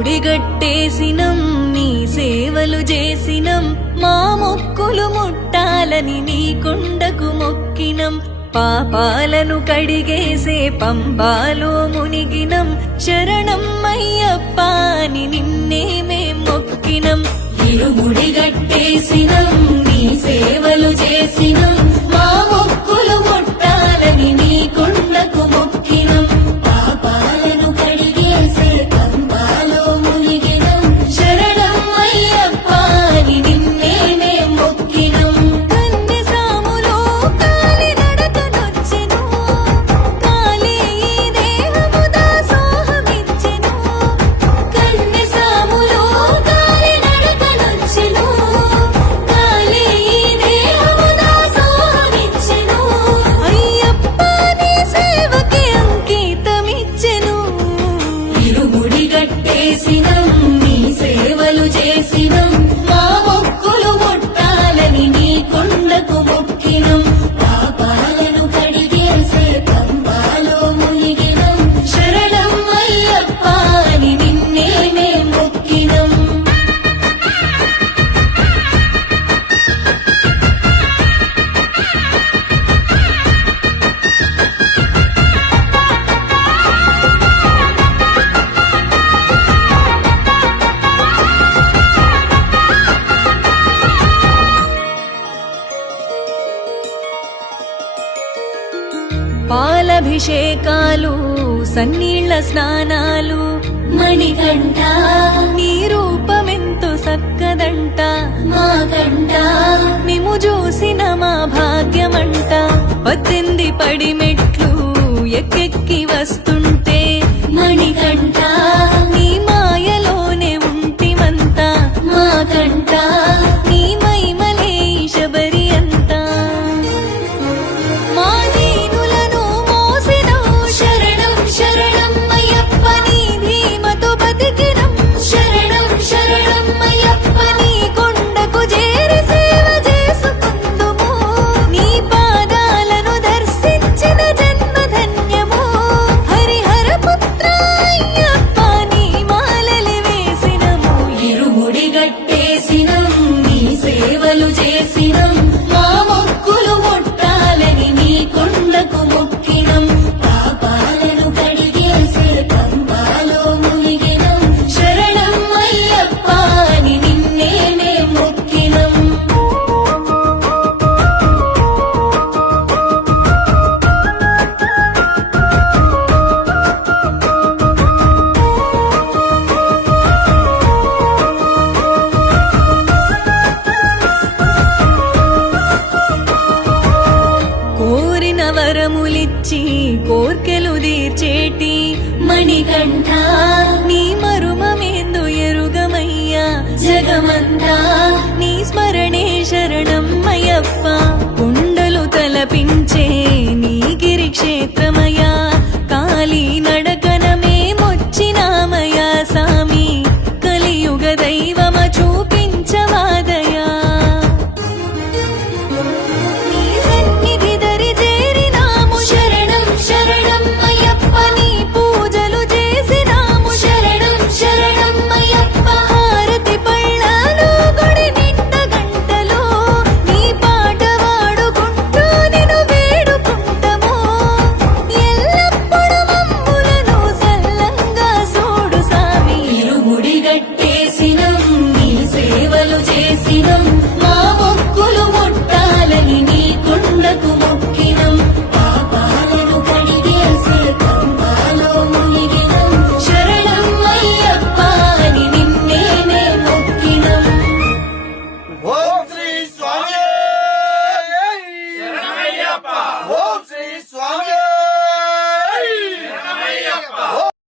ఇరుముడిగట్టేసినం నీ సేవలు చేసినం మా మొక్కులు ముట్టాలని నీ కొండకు మొక్కినం. పాపాలను కడిగేసే పంబాలో మునిగినం శరణం అయ్యప్పాని నిన్నే మేం మొక్కినం. ఇరుముడిగట్టేసినం సేవలు చేసిన ముడిగట్టేసినం నీ సేవలు చేసినం. అభిషేకాలు సన్నీళ్ళ స్నానాలు. మణికంఠ. నీ రూపమెంతు సక్కదంట. మా కంట మేము చూసిన మా భాగ్యమంట. పద్దెంది పడిమెట్టు ఇచ్చి కోర్కెలు తీర్చేటి మణికంఠ నీ మరుమమేందు ఎరుగమయ్యా జగమంతా?